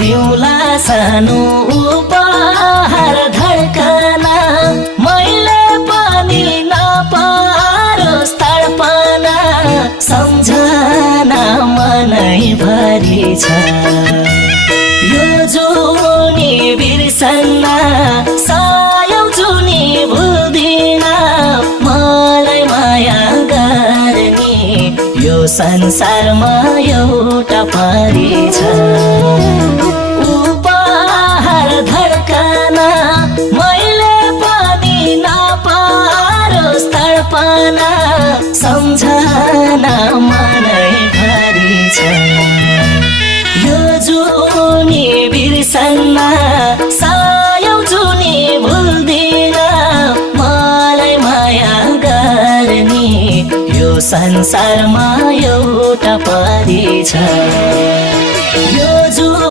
दिउला सानो उपहार धड्कना मैले पनि नपारोस् तडपना सम्झना मनैभरि छ यो जुनी बिर्सन्न सायौं जुनी भुल्दिन मलाई माया गर्ने यो संसारमा एउटा परी छ उपहार धड्कना मैले पनि नपारोस् तडपना सम्झना मनैभरि छ यो जुनी बिर्सन्न सायौं जुनी भुल्दिन मलाई माया गर्ने यो संसारमा एउटा परी छ यो